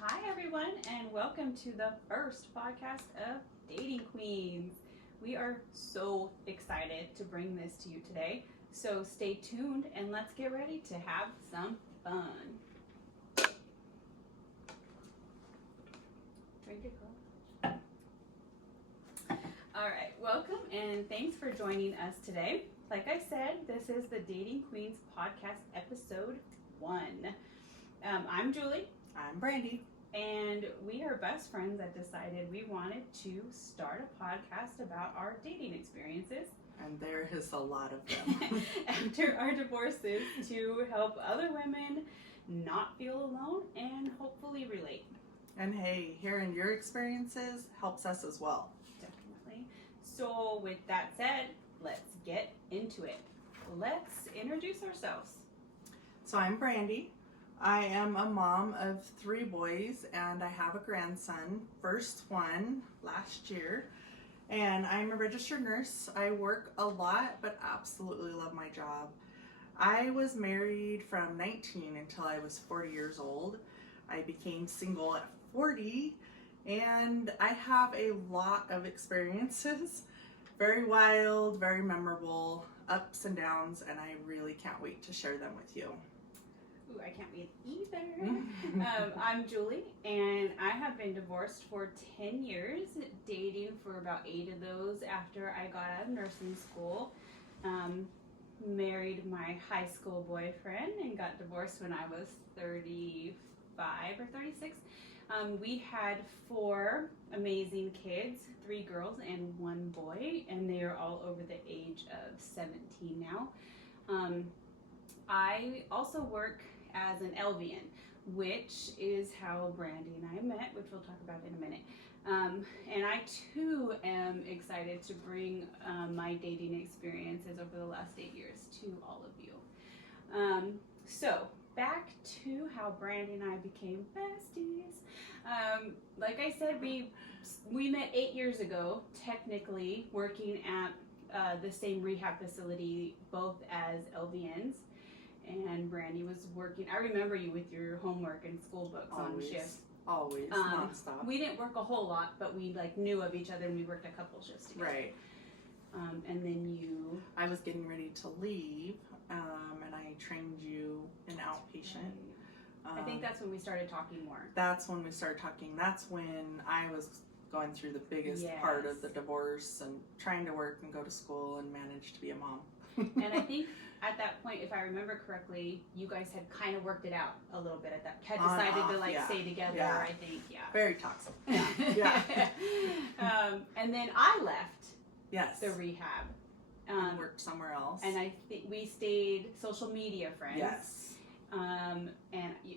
Hi everyone, and welcome to the first podcast of Dating Queenz. We are so excited to bring this to you today, so stay tuned and let's get ready to have some fun. Drink it, girl. All right, welcome and thanks for joining us today. Like I said, this is the Dating Queenz podcast episode 1. I'm Julie. I'm Brandy. And we are best friends that decided we wanted to start a podcast about our dating experiences. And there is a lot of them. After our divorces, to help other women not feel alone and hopefully relate. And hey, hearing your experiences helps us as well. Definitely. So with that said, let's get into it. Let's introduce ourselves. So I'm Brandy. I am a mom of 3 boys and I have a grandson, first one last year. And I'm a registered nurse. I work a lot, but absolutely love my job. I was married from 19 until I was 40 years old. I became single at 40 and I have a lot of experiences. Very wild, very memorable, ups and downs, and I really can't wait to share them with you. Ooh, I can't wait either. I'm Julie, and I have been divorced for 10 years, dating for about 8 of those after I got out of nursing school. Married my high school boyfriend and got divorced when I was 35 or 36. We had 4 amazing kids, 3 girls and 1 boy, and they are all over the age of 17 now. I also work as an LVN, which is how Brandy and I met, which we'll talk about in a minute. And I too am excited to bring my dating experiences over the last 8 years to all of you. So back to how Brandy and I became besties. Like I said, we met 8 years ago, technically working at the same rehab facility, both as LVNs. And Brandy was working. I remember you with your homework and school books on shifts. Always, nonstop. We didn't work a whole lot, but we knew of each other and we worked a couple shifts together. Right. And then I was getting ready to leave, and I trained you in outpatient. I think that's when we started talking more. That's when we started talking. That's when I was going through the biggest part of the divorce and trying to work and go to school and manage to be a mom. And I think at that point, if I remember correctly, you guys had kind of worked it out a little bit at that. Had decided to stay together. I think, Very toxic. Yeah. And then I left. Yes. The rehab. And worked somewhere else. And I think we stayed social media friends. Yes. And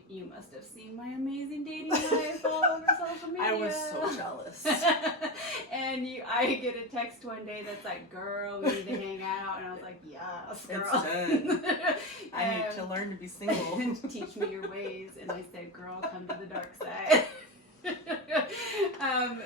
you must have seen my amazing dating life all over social media. I was so jealous. And I get a text one day that's like, "Girl, we need to hang out," and I was like, "Yes, girl." It's done. I need to learn to be single. Teach me your ways. And I said, "Girl, come to the dark side."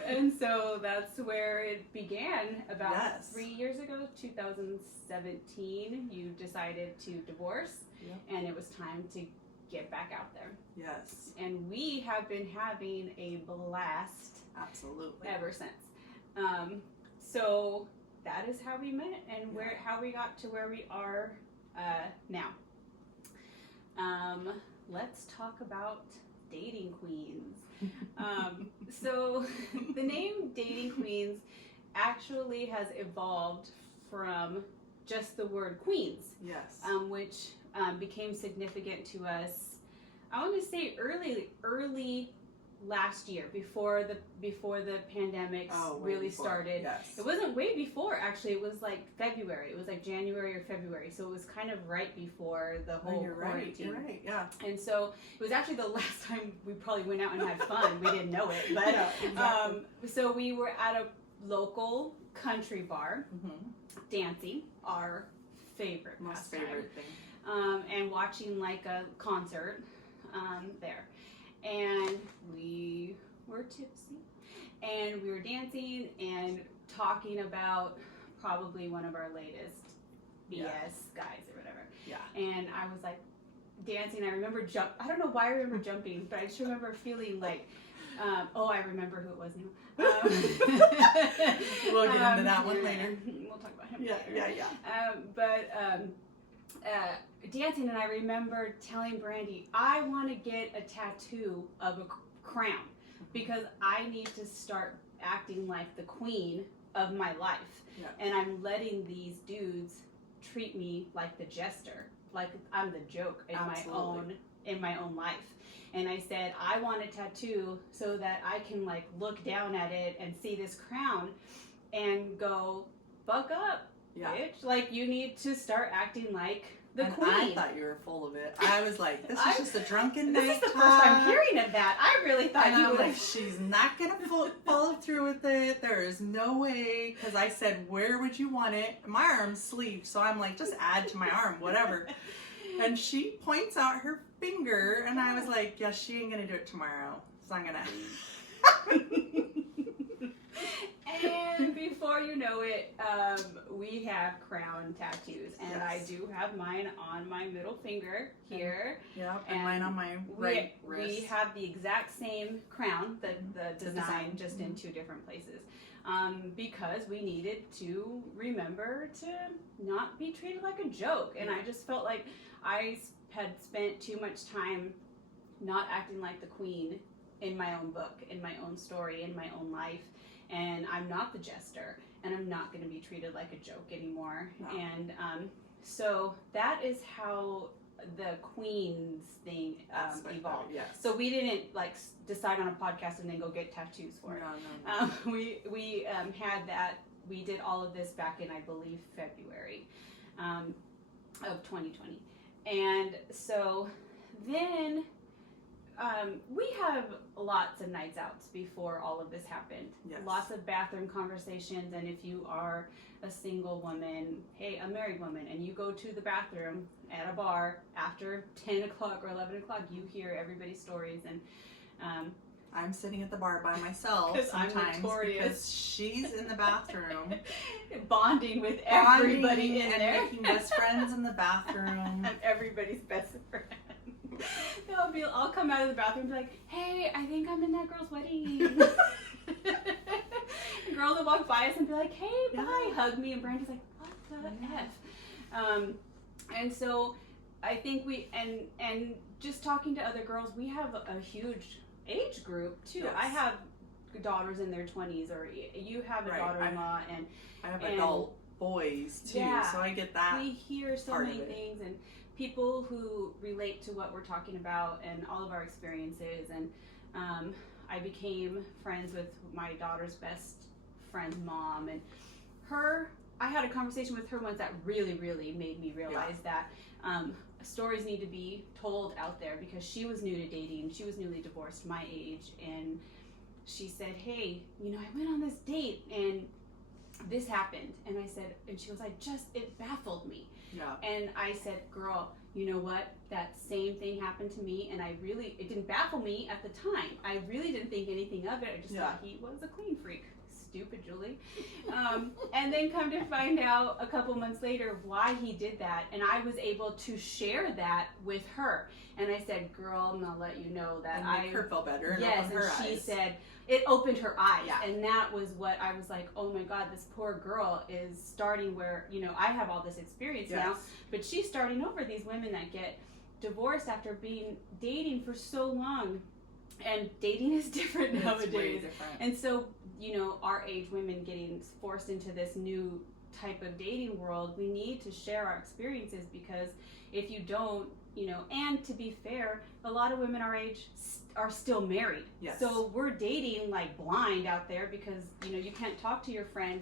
And so that's where it began about 3 years ago, 2017. You decided to divorce, and it was time to get back out there. Yes. And we have been having a blast. Absolutely. Ever since. So that is how we met and how we got to where we are now. Let's talk about Dating Queenz. So the name Dating Queenz actually has evolved from just the word Queens. Yes. Which became significant to us, I want to say early last year, before the pandemic really started. Yes. It wasn't way before, actually. It was like February. It was like January or February. So it was kind of right before the whole quarantine. You're right, yeah. And so it was actually the last time we probably went out and had fun. We didn't know it. But exactly. So we were at a local country bar, dancing, our favorite favorite thing. And watching like a concert there. And we were tipsy, and we were dancing and talking about probably one of our latest BS guys or whatever. Yeah. And I was like, dancing. I remember I don't know why I remember jumping, but I just remember feeling like, I remember who it was now. We'll get into that one later. We'll talk about him Yeah, later. Dancing, and I remember telling Brandy, I want to get a tattoo of a crown because I need to start acting like the queen of my life. Yeah. And I'm letting these dudes treat me like the jester, like I'm the joke in my own life. And I said, I want a tattoo so that I can like look down at it and see this crown and go, fuck up, bitch. Like, you need to start acting like the queen. I thought you were full of it. I was like, this is just a drunken night. This is the first time hearing of that. I really thought and you I'm would. like, she's not going to follow through with it. There is no way. Because I said, where would you want it? My arm's sleeved. So I'm like, just add to my arm, whatever. And she points out her finger. And I was like, yeah, she ain't going to do it tomorrow. So I'm going to. And before you know it, we have crown tattoos, and Yes. I do have mine on my middle finger here. Yeah, and mine on my right wrist. We have the exact same crown, the design, just in two different places, because we needed to remember to not be treated like a joke, and I just felt like I had spent too much time not acting like the queen in my own book, in my own story, in my own life. And I'm not the jester, and I'm not going to be treated like a joke anymore. No. And so that is how the Queen's thing evolved. Yes. So we didn't like decide on a podcast and then go get tattoos for it. No. We had that. We did all of this back in, I believe, February of 2020. And so then we have lots of nights out before all of this happened. Yes. Lots of bathroom conversations, and if you are a single woman, a married woman, and you go to the bathroom at a bar after 10 o'clock or 11 o'clock, you hear everybody's stories. And I'm sitting at the bar by myself I'm sometimes notorious. because she's in the bathroom bonding with everybody bonding in and there. making best friends in the bathroom. I'm everybody's best friend. I'll come out of the bathroom and be like, hey, I think I'm in that girl's wedding. Girls will walk by us and be like, hey, bye, hug me, and Brandy's like, what the F? And so I think and just talking to other girls, we have a huge age group too. Yes. I have daughters in their 20s, or you have a daughter-in-law, and I have adult boys too, so I get that. We hear so many things, and people who relate to what we're talking about and all of our experiences. And I became friends with my daughter's best friend's mom, and I had a conversation with her once that really, really made me realize that stories need to be told out there, because she was new to dating. She was newly divorced, my age, and she said, hey, I went on this date and this happened. And I said, and she was like, it baffled me. Yeah. And I said, girl, you know what? That same thing happened to me, and it didn't baffle me at the time. I really didn't think anything of it. I just thought he was a clean freak. Stupid Julie. And then come to find out a couple months later why he did that, and I was able to share that with her. And I said, girl, I'm gonna let you know that and make her feel better. And yes, open her and she eyes. said it opened her eyes, and that was what I was like, oh my God, this poor girl is starting where, I have all this experience now, but she's starting over. These women that get divorced after being dating for so long, and dating is different nowadays. It's way different. And so, our age women getting forced into this new type of dating world, we need to share our experiences, because if you don't, and to be fair, a lot of women our age are still married. Yes. So we're dating like blind out there, because, you can't talk to your friend,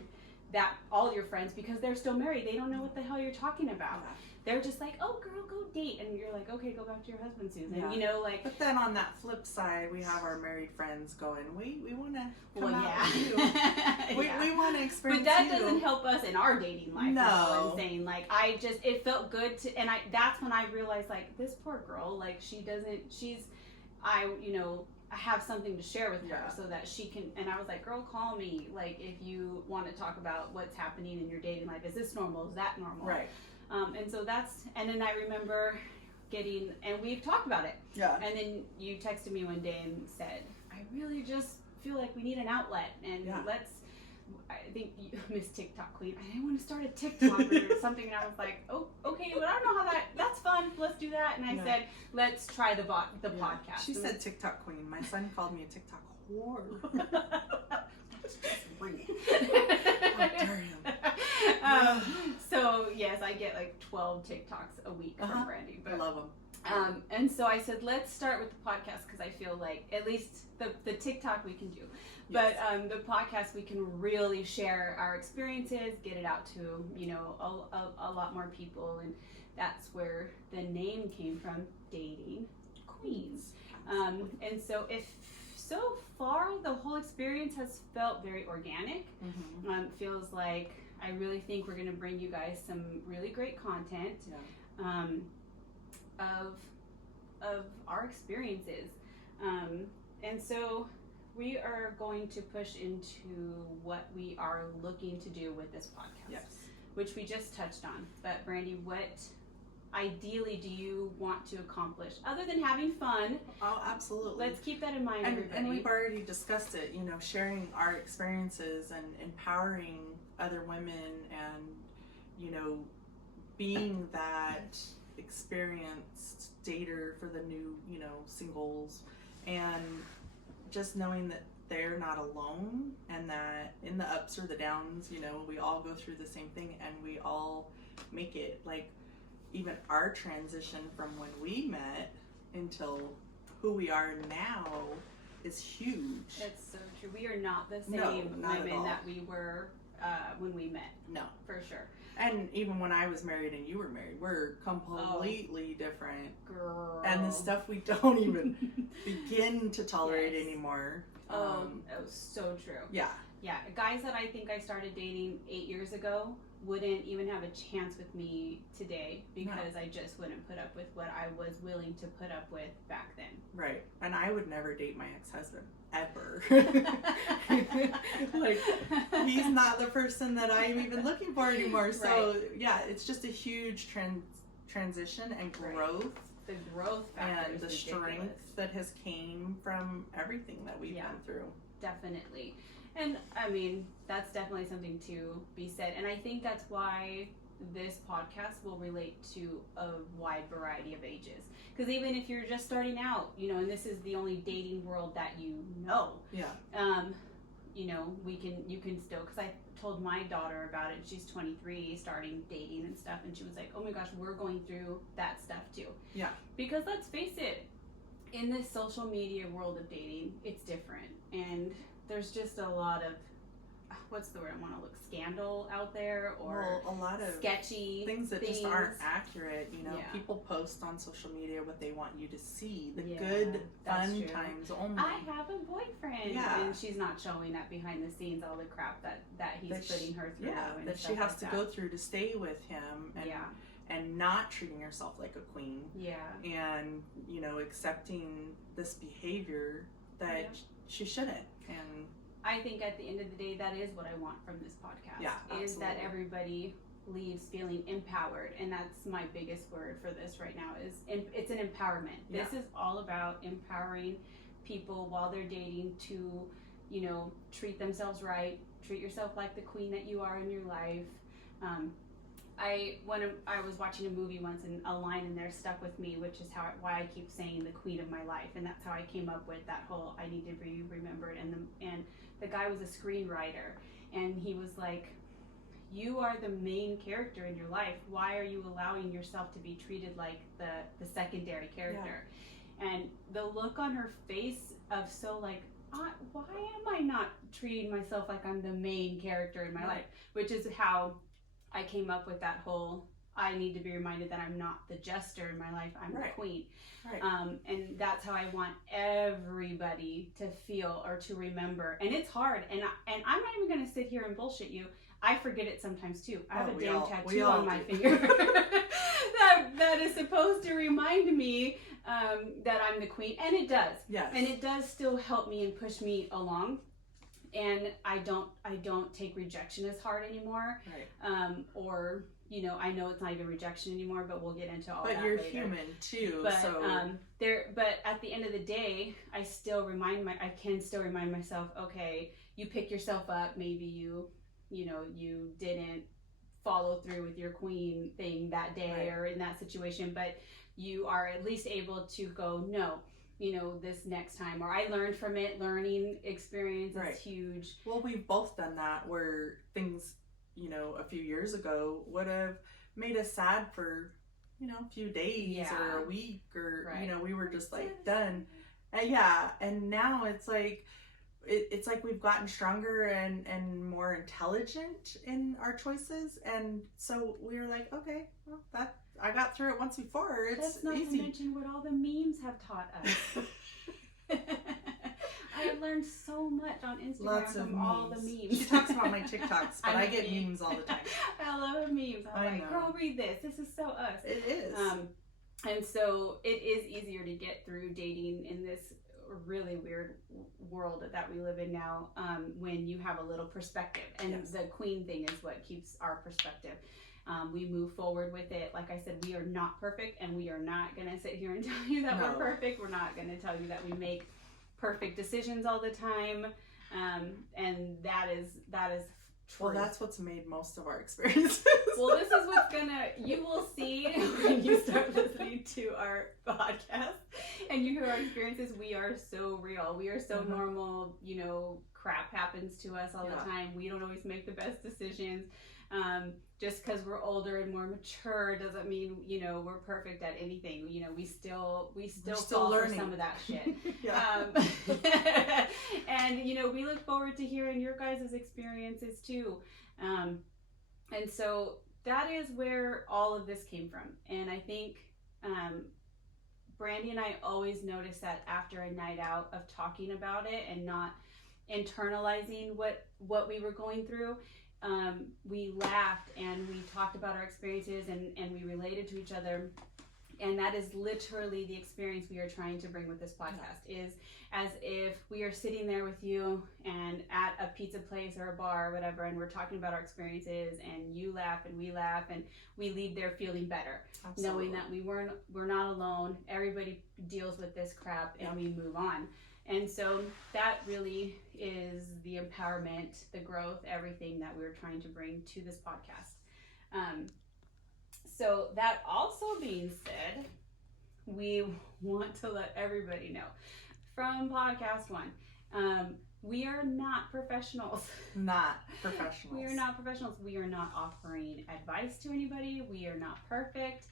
all your friends, because they're still married. They don't know what the hell you're talking about. They're just like, oh, girl, go date. And you're like, okay, go back to your husband, Susan. But then on that flip side, we have our married friends going, we want to come out with you. We want to experience But that you. doesn't help us in our dating life. No. Is all I'm saying. Like, it felt good to, and that's when I realized, like, this poor girl, like, I have something to share with her so that she can, and I was like, girl, call me, like, if you want to talk about what's happening in your dating life. Is this normal? Is that normal? Right. And so and then I remember getting, and we've talked about it. Yeah. And then you texted me one day and said, I really just feel like we need an outlet, and I think you, Miss TikTok Queen, I didn't want to start a TikTok or something, and I was like, oh, okay, but I don't know how that's fun. Let's do that. And I said, let's try the podcast. She said TikTok Queen. My son called me a TikTok whore. How dare him? So yes, I get like 12 TikToks a week from Brandy. But I love them. And so I said, let's start with the podcast, because I feel like at least the TikTok we can do. But the podcast, we can really share our experiences, get it out to, you know, a lot more people. And that's where the name came from, Dating Queenz. And so so far, the whole experience has felt very organic. Feels like I really think we're going to bring you guys some really great content of our experiences. And so we are going to push into what we are looking to do with this podcast, which we just touched on. But Brandy, what ideally do you want to accomplish other than having fun? Oh, absolutely. Let's keep that in mind, everybody. And we've already discussed it, you know, sharing our experiences and empowering other women, and, you know, being that experienced dater for the new, you know, singles, and just knowing that they're not alone, and that in the ups or the downs, you know, we all go through the same thing, and we all make it. Like, even our transition from when we met until who we are now is huge. That's so true. We are not the same women that we were when we met. No, for sure. And even when I was married and you were married, we're completely different. Girl. And the stuff we don't even begin to tolerate anymore. That was so true. Yeah. Yeah, guys that I think I started dating 8 years ago wouldn't even have a chance with me today, because I just wouldn't put up with what I was willing to put up with back then. Right. And I would never date my ex-husband, ever. Like, he's not the person that I'm even looking for anymore. So, yeah, it's just a huge transition and growth. Right. The growth factor and the strength that has came from everything that we've been through. Definitely. And I mean, that's definitely something to be said. And I think that's why this podcast will relate to a wide variety of ages. Because even if you're just starting out, you know, and this is the only dating world that you know, you know, you can still, because I told my daughter about it. She's 23, starting dating and stuff, and she was like, oh my gosh, we're going through that stuff too. Yeah. Because let's face it, in this social media world of dating, it's different. And there's just a lot of, what's the word I want to look, scandal out there, or a lot of sketchy things that just aren't accurate. You know, people post on social media what they want you to see, the good, fun times only. I have a boyfriend, and she's not showing that behind the scenes, all the crap that he's putting her through. And that she has to go through to stay with him, and not treating herself like a queen. Yeah. And, you know, accepting this behavior that she shouldn't. And I think at the end of the day, that is what I want from this podcast. Yeah, is that everybody leaves feeling empowered. And that's my biggest word for this right now, is it's an empowerment. Yeah. This is all about empowering people while they're dating to, you know, treat themselves right, treat yourself like the queen that you are in your life. When I was watching a movie once, and a line in there stuck with me, which is why I keep saying the queen of my life, and that's how I came up with that whole I need to be remembered. And the guy was a screenwriter, and he was like, you are the main character in your life. Why are you allowing yourself to be treated like the secondary character? Yeah. And the look on her face of why am I not treating myself like I'm the main character in my life? Which is how I came up with that whole, I need to be reminded that I'm not the jester in my life, I'm the queen. Right. And that's how I want everybody to feel or to remember. And it's hard. And I'm not even going to sit here and bullshit you. I forget it sometimes too. I have a damn tattoo on my finger that is supposed to remind me that I'm the queen. And it does. Yes. And it does still help me and push me along. And I don't take rejection as hard anymore, or you know, I know it's not even rejection anymore, but we'll get into all that But you're later. human too, But so but at the end of the day, I can still remind myself, okay, you pick yourself up, maybe you know, you didn't follow through with your queen thing that day, or in that situation, but you are at least able to go, no, you know, this next time, or I learned from it. Learning experience is huge. Well, we've both done that, where things, you know, a few years ago would have made us sad for, you know, a few days or a week, or you know, we were just like done. And and now it's like we've gotten stronger and more intelligent in our choices, and so we were like, okay, well, that I got through it once before. It's That's not easy. to mention what all the memes have taught us. I have learned so much on Instagram from all the memes. She talks about my TikToks, but I get memes all the time. I love memes. I'm like, girl, read this. This is so us. It is. And so it is easier to get through dating in this really weird world that we live in now, when you have a little perspective. And the queen thing is what keeps our perspective. We move forward with it. Like I said, we are not perfect, and we are not going to sit here and tell you that we're perfect. We're not going to tell you that we make perfect decisions all the time. And that is true. Well, that's what's made most of our experiences. Well, this is what's you will see when you start listening to our podcast and you hear our experiences. We are so real. We are so normal. You know, crap happens to us all the time. We don't always make the best decisions. Just because we're older and more mature doesn't mean, you know, we're perfect at anything. You know, we still fall learning for some of that shit. And you know, we look forward to hearing your guys' experiences too. And so that is where all of this came from. And I think Brandy and I always notice that after a night out of talking about it and not internalizing what we were going through, we laughed and we talked about our experiences and we related to each other. And that is literally the experience we are trying to bring with this podcast, is as if we are sitting there with you and at a pizza place or a bar or whatever, and we're talking about our experiences, and you laugh and we leave there feeling better. Absolutely. Knowing that we're not alone. Everybody deals with this crap, and we move on. And so that really is the empowerment, the growth, everything that we're trying to bring to this podcast. So that also being said, we want to let everybody know from podcast 1, we are not professionals. Not professionals. We are not professionals. We are not offering advice to anybody. We are not perfect.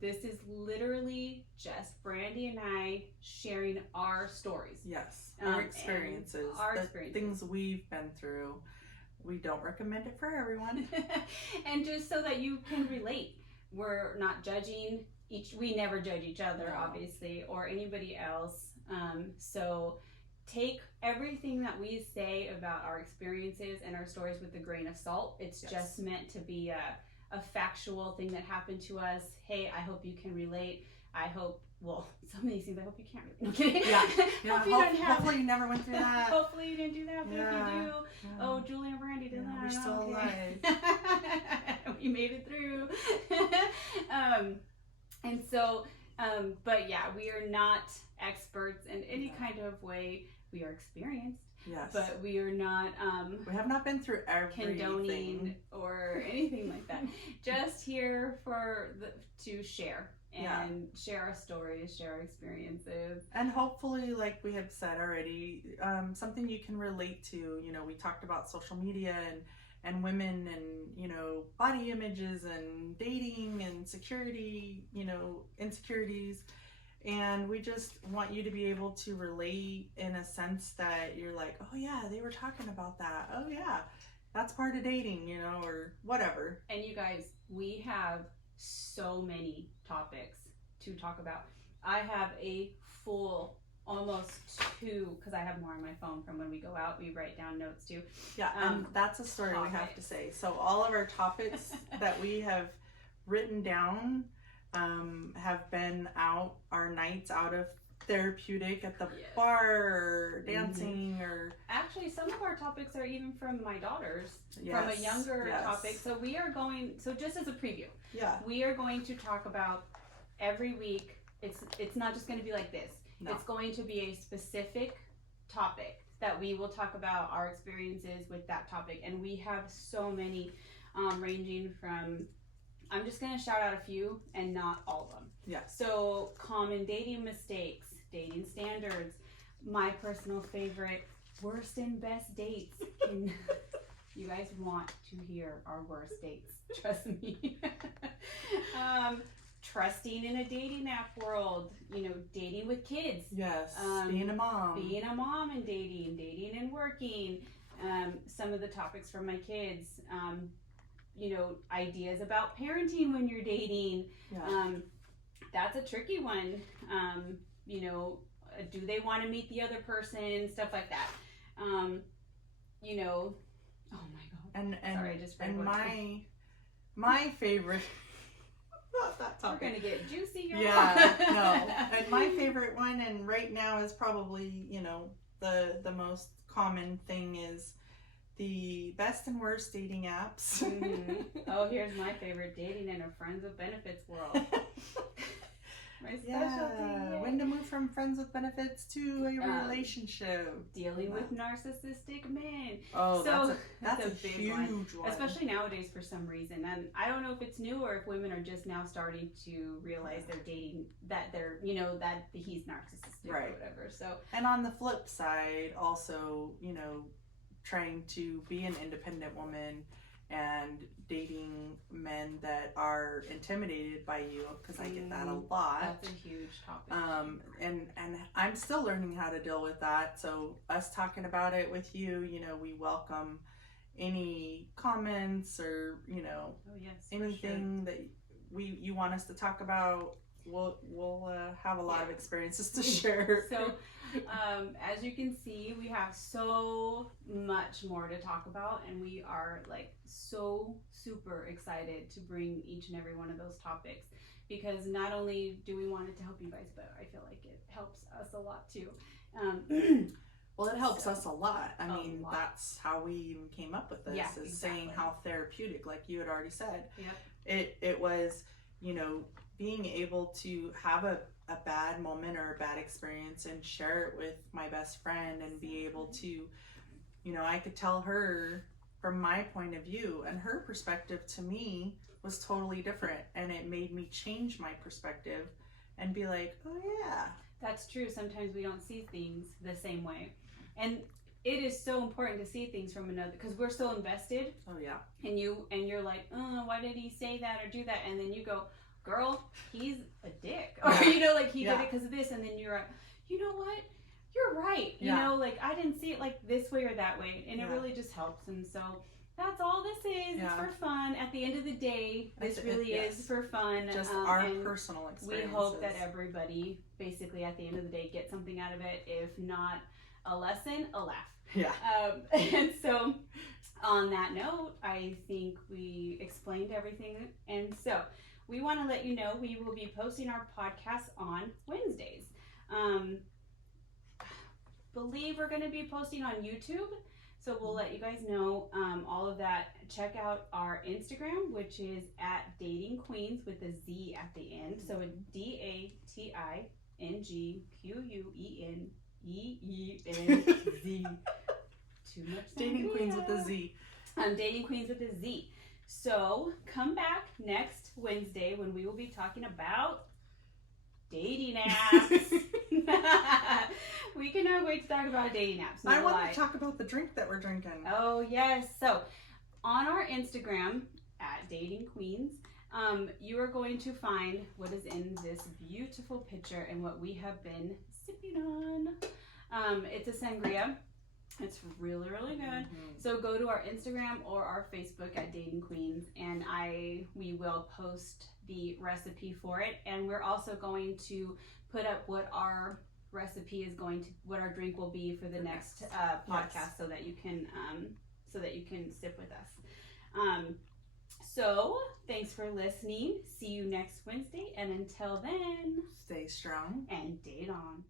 This is literally just Brandy and I sharing our stories. Yes, our experiences. Things we've been through. We don't recommend it for everyone. And just so that you can relate. We're not judging we never judge each other, obviously, or anybody else. So take everything that we say about our experiences and our stories with a grain of salt. It's just meant to be a factual thing that happened to us. Hey, I hope you can relate. I hope, well, some of these things I hope you can't relate. Okay? Hopefully you never went through that. Hopefully you didn't do that, but if you do, oh, Julie and Brandy did that. We're still alive. We made it through. And so, but yeah, we are not experts in any kind of way. We are experienced. Yes. But we are not we have not been through everything, condoning or anything like that. Just here to share and share our stories, share our experiences. And hopefully, like we had said already, something you can relate to. You know, we talked about social media and women and, you know, body images and dating and security, you know, insecurities. And we just want you to be able to relate in a sense that you're like, oh yeah, they were talking about that. Oh yeah, that's part of dating, you know, or whatever. And you guys, we have so many topics to talk about. I have a full, almost 2, because I have more on my phone from when we go out. We write down notes too. Yeah, and that's a story we have to say. So all of our topics that we have written down have been our nights out of therapeutic at the Yes. bar or dancing or Actually, some of our topics are even from my daughters, from a Yes, younger yes. topic. So we are going. So just as a preview, yeah. we are going to talk about every week. It's not just going to be like this. No. It's going to be a specific topic that we will talk about our experiences with that topic, and we have so many, ranging from. I'm just going to shout out a few and not all of them. Yeah. So common dating mistakes, dating standards, my personal favorite, worst and best dates. And you guys want to hear our worst dates, trust me. Trusting in a dating app world, dating with kids. Yes. Being a mom. Being a mom and dating and working. Some of the topics from my kids. Ideas about parenting when you're dating. Yeah. That's a tricky one. Do they want to meet the other person? Stuff like that. Oh my God. And Sorry, I just read and one. my favorite. Not that We're topic. gonna get juicy. Girl. Yeah. No. And my favorite one, and right now is probably the most common thing is the best and worst dating apps. Mm-hmm. Oh, here's my favorite: dating in a friends with benefits world. My specialty. Yeah. When to move from friends with benefits to a relationship. Dealing with narcissistic men. Oh, So, that's a big huge one. Especially nowadays for some reason. And I don't know if it's new or if women are just now starting to realize they're dating, that they're, that he's narcissistic or whatever. So. And on the flip side, also, trying to be an independent woman and dating men that are intimidated by you, because I get that a lot. That's a huge topic. And I'm still learning how to deal with that. So us talking about it with you, we welcome any comments or oh yes, anything that you want us to talk about. We'll have a lot of experiences to share. So, as you can see, we have so much more to talk about, and we are so super excited to bring each and every one of those topics, because not only do we want it to help you guys, but I feel like it helps us a lot too. Well, it helps us a lot. I mean, that's how we even came up with this, is saying how therapeutic, like you had already said. Yep. It was, being able to have a bad moment or a bad experience and share it with my best friend and be able to, I could tell her from my point of view, and her perspective to me was totally different, and it made me change my perspective and be like, oh yeah. That's true. Sometimes we don't see things the same way. And it is so important to see things from another, because we're so invested. Oh yeah. And you're like, why did he say that or do that? And then you go, girl, he's a dick. Or, he did it because of this. And then you're like, you know what? You're right. I didn't see it like this way or that way. And it really just helps. And so that's all this is. It's for fun. At the end of the day, this really is for fun. Just our personal experiences. We hope that everybody, basically, at the end of the day, gets something out of it. If not a lesson, a laugh. Yeah. And so, on that note, I think we explained everything. And so, we want to let you know we will be posting our podcast on Wednesdays. Believe we're going to be posting on YouTube, so we'll let you guys know all of that. Check out our Instagram, which is at Dating Queenz with a Z at the end. So it's DATINGQUEENEENZ. Too much. Dating Queenz with a Z. Dating Queenz with a Z. So come back next Wednesday when we will be talking about dating apps. We cannot wait to talk about dating apps. I want to talk about the drink that we're drinking. Oh yes. So on our Instagram at Dating Queenz, you are going to find what is in this beautiful picture and what we have been sipping on. It's a sangria. It's really, really good. Mm-hmm. So go to our Instagram or our Facebook at Dating Queenz, and we will post the recipe for it. And we're also going to put up what our recipe is what our drink will be for the next podcast, so that you can sip with us. So thanks for listening. See you next Wednesday, and until then, stay strong and date on.